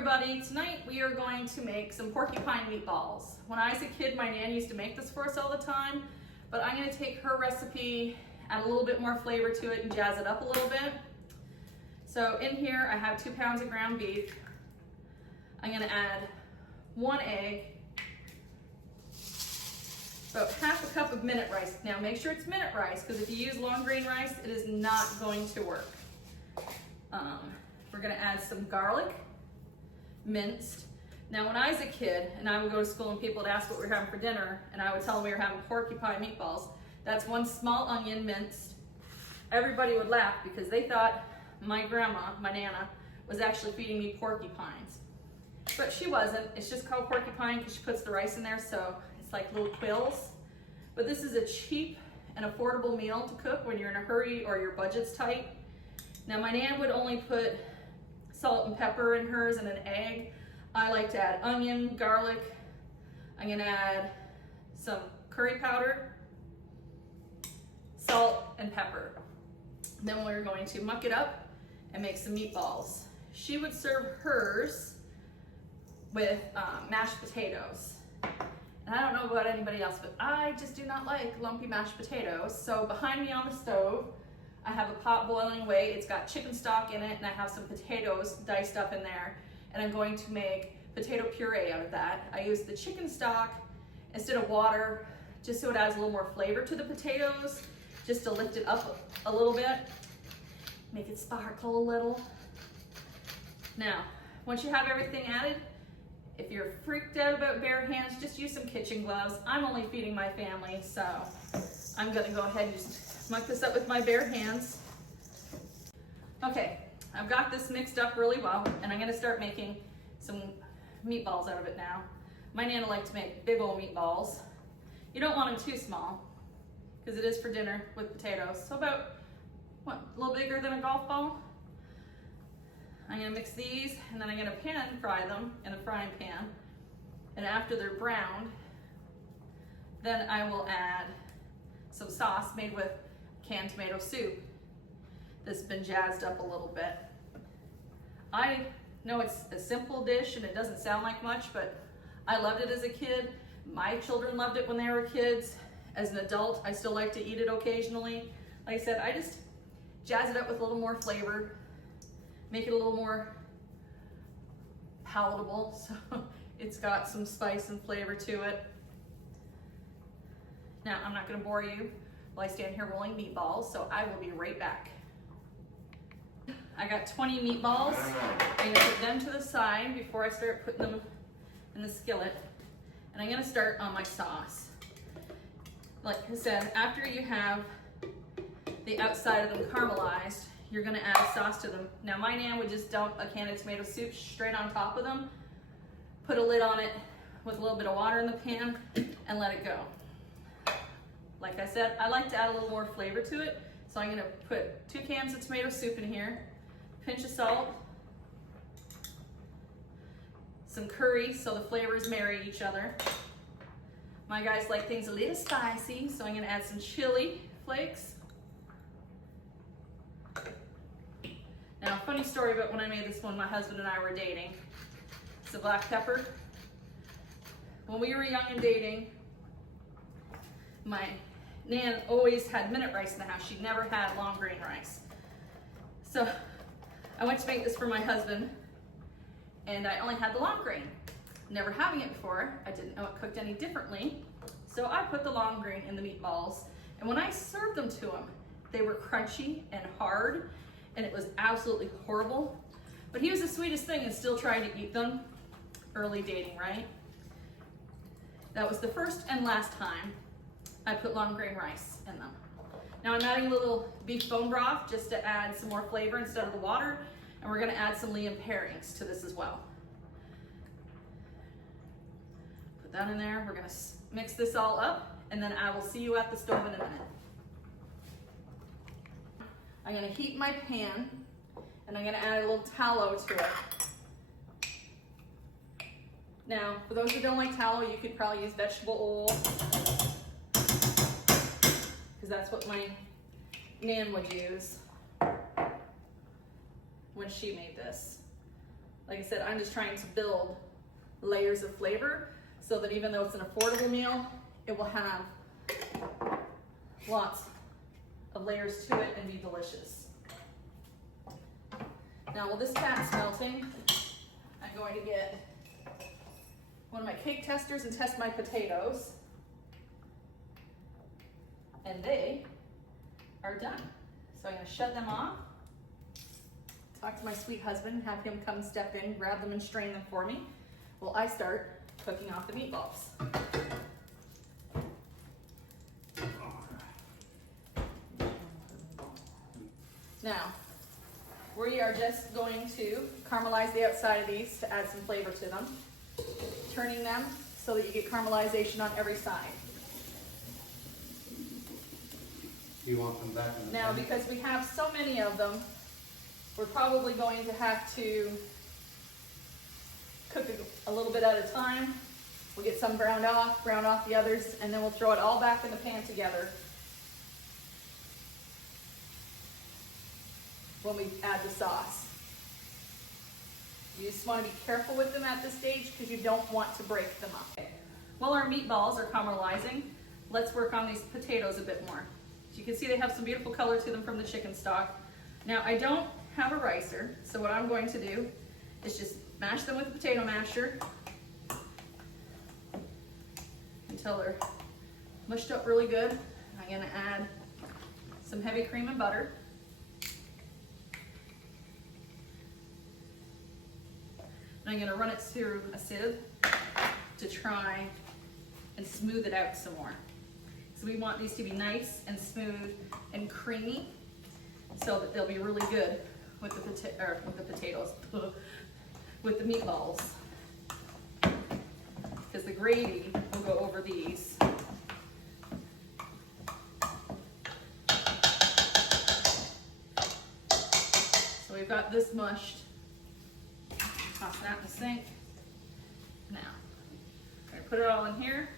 everybody, tonight we are going to make some porcupine meatballs. When I was a kid, my nan used to make this for us all the time, but I'm going to take her recipe, add a little bit more flavor to it and jazz it up a little bit. So in here I have 2 pounds of ground beef. I'm going to add 1 egg, about half a cup of minute rice. Now make sure it's minute rice, because if you use long grain rice, it is not going to work. We're going to add some garlic, minced. Now when I was a kid and I would go to school and people would ask what we were having for dinner, and I would tell them we were having porcupine meatballs, that's 1 small onion minced. Everybody would laugh because they thought my grandma, my Nana, was actually feeding me porcupines. But she wasn't. It's just called porcupine because she puts the rice in there, so it's like little quills. But this is a cheap and affordable meal to cook when you're in a hurry or your budget's tight. Now my Nan would only put salt and pepper in hers and an egg. I like to add onion, garlic. I'm gonna add some curry powder, salt, and pepper. Then we're going to muck it up and make some meatballs. She would serve hers with mashed potatoes. And I don't know about anybody else, but I just do not like lumpy mashed potatoes. So behind me on the stove, I have a pot boiling away. It's got chicken stock in it, and I have some potatoes diced up in there. And I'm going to make potato puree out of that. I use the chicken stock instead of water, just so it adds a little more flavor to the potatoes, just to lift it up a little bit, make it sparkle a little. Now, once you have everything added, if you're freaked out about bare hands, just use some kitchen gloves. I'm only feeding my family, so I'm gonna go ahead and just muck this up with my bare hands. Okay, I've got this mixed up really well, and I'm gonna start making some meatballs out of it now. My Nana liked to make big old meatballs. You don't want them too small, because it is for dinner with potatoes. So about, what, a little bigger than a golf ball? I'm gonna mix these, and then I'm gonna pan fry them in a frying pan. And after they're browned, then I will add some sauce made with canned tomato soup that's been jazzed up a little bit. I know it's a simple dish and it doesn't sound like much, but I loved it as a kid. My children loved it when they were kids. As an adult, I still like to eat it occasionally. Like I said, I just jazz it up with a little more flavor, make it a little more palatable, so it's got some spice and flavor to it. Now, I'm not gonna bore you while I stand here rolling meatballs, so I will be right back. I got 20 meatballs. I'm gonna put them to the side before I start putting them in the skillet. And I'm gonna start on my sauce. Like I said, after you have the outside of them caramelized, you're gonna add sauce to them. Now my Nan would just dump a can of tomato soup straight on top of them, put a lid on it with a little bit of water in the pan, and let it go. Like I said, I like to add a little more flavor to it, so I'm gonna put 2 cans of tomato soup in here, pinch of salt, some curry so the flavors marry each other. My guys like things a little spicy, so I'm gonna add some chili flakes. Now, a funny story about when I made this one, my husband and I were dating. It's the black pepper. When we were young and dating, my Nan always had minute rice in the house. She never had long grain rice. So I went to make this for my husband, and I only had the long grain. Never having it before, I didn't know it cooked any differently. So I put the long grain in the meatballs, and when I served them to him, they were crunchy and hard, and it was absolutely horrible. But he was the sweetest thing and still tried to eat them. Early dating, right? That was the first and last time I put long grain rice in them. Now I'm adding a little beef bone broth just to add some more flavor instead of the water, and we're gonna add some Liam pairings to this as well. Put that in there. We're gonna mix this all up, and then I will see you at the stove in a minute. I'm gonna heat my pan, and I'm gonna add a little tallow to it. Now, for those who don't like tallow, you could probably use vegetable oil, because that's what my Nan would use when she made this. Like I said, I'm just trying to build layers of flavor so that even though it's an affordable meal, it will have lots of layers to it and be delicious. Now, while this fat's melting, I'm going to get one of my cake testers and test my potatoes. And they are done. So I'm going to shut them off, talk to my sweet husband, have him come step in, grab them and strain them for me while I start cooking off the meatballs. Now, we are just going to caramelize the outside of these to add some flavor to them, turning them so that you get caramelization on every side. You want them back in the Now, pan? because we have so many of them, we're probably going to have to cook a little bit at a time. We'll get some browned off the others, and then we'll throw it all back in the pan together when we add the sauce. You just want to be careful with them at this stage because you don't want to break them up. Okay. While our meatballs are caramelizing, let's work on these potatoes a bit more. As you can see, they have some beautiful color to them from the chicken stock. Now, I don't have a ricer, so what I'm going to do is just mash them with a potato masher until they're mushed up really good. I'm going to add some heavy cream and butter. And I'm going to run it through a sieve to try and smooth it out some more. So we want these to be nice and smooth and creamy so that they'll be really good with the potatoes, with the meatballs. Because the gravy will go over these. So we've got this mushed. Toss that in the sink. Now, I'm going to put it all in here.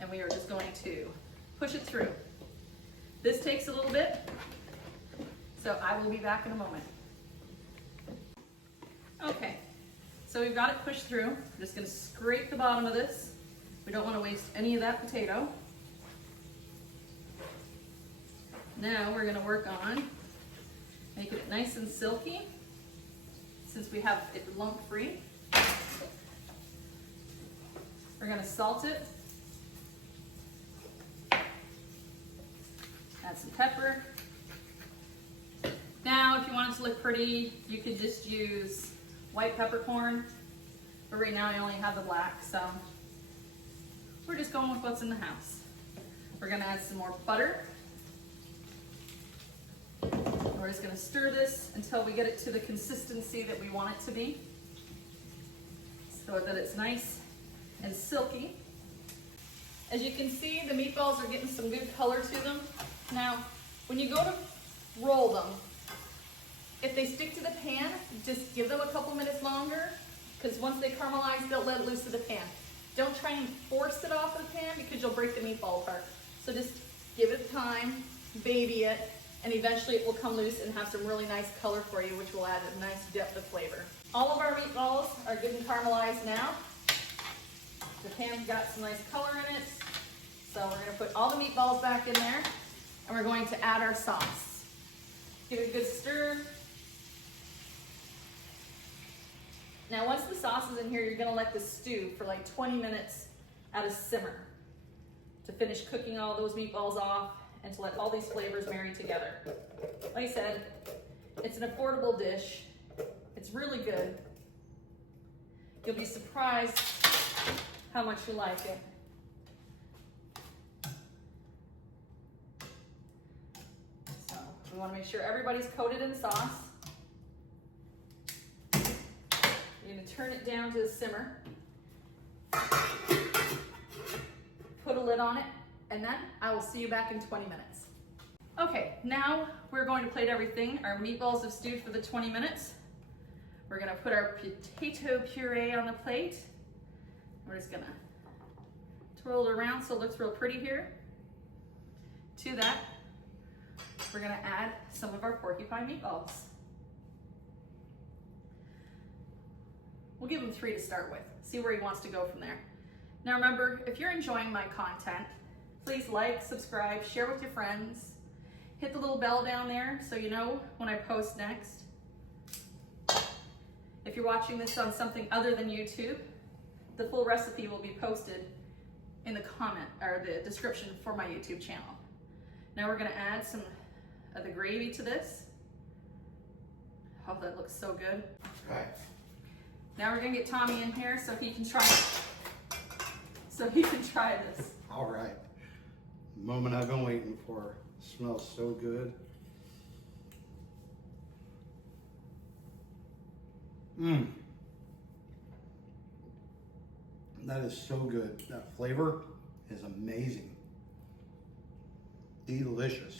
And we are just going to push it through. This takes a little bit, so I will be back in a moment. Okay, so we've got it pushed through. I'm just going to scrape the bottom of this. We don't want to waste any of that potato. Now we're going to work on making it nice and silky, since we have it lump free. We're going to salt it. Add some pepper. Now, if you want it to look pretty, you could just use white peppercorn, but right now I only have the black, so we're just going with what's in the house. We're going to add some more butter. We're just going to stir this until we get it to the consistency that we want it to be, so that it's nice and silky. As you can see, the meatballs are getting some good color to them. Now, when you go to roll them, if they stick to the pan, just give them a couple minutes longer, because once they caramelize, they'll let it loose to the pan. Don't try and force it off of the pan because you'll break the meatball apart. So just give it time, baby it, and eventually it will come loose and have some really nice color for you, which will add a nice depth of flavor. All of our meatballs are good and caramelized now. The pan's got some nice color in it. So we're going to put all the meatballs back in there, and we're going to add our sauce. Give it a good stir. Now once the sauce is in here, you're going to let this stew for like 20 minutes at a simmer to finish cooking all those meatballs off and to let all these flavors marry together. Like I said, it's an affordable dish. It's really good. You'll be surprised how much you like it. So we want to make sure everybody's coated in sauce. You're going to turn it down to a simmer. Put a lid on it, and then I will see you back in 20 minutes. Okay, now we're going to plate everything. Our meatballs have stewed for the 20 minutes. We're going to put our potato puree on the plate. We're just going to twirl it around so it looks real pretty here. To that, we're gonna add some of our porcupine meatballs. We'll give him 3 to start with, see where he wants to go from there. Now remember, if you're enjoying my content, please like, subscribe, share with your friends, hit the little bell down there so you know when I post next. If you're watching this on something other than YouTube, the full recipe will be posted in the comment or the description for my YouTube channel. Now we're gonna add some of the gravy to this. Oh, that looks so good. Okay. Now we're gonna get Tommy in here so he can try this. All right. The moment I've been waiting for. Smells so good. Mmm. That is so good. That flavor is amazing. Delicious.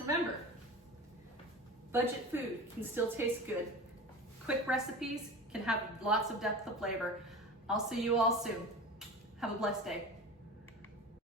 Remember, budget food can still taste good. Quick recipes can have lots of depth of flavor. I'll see you all soon. Have a blessed day.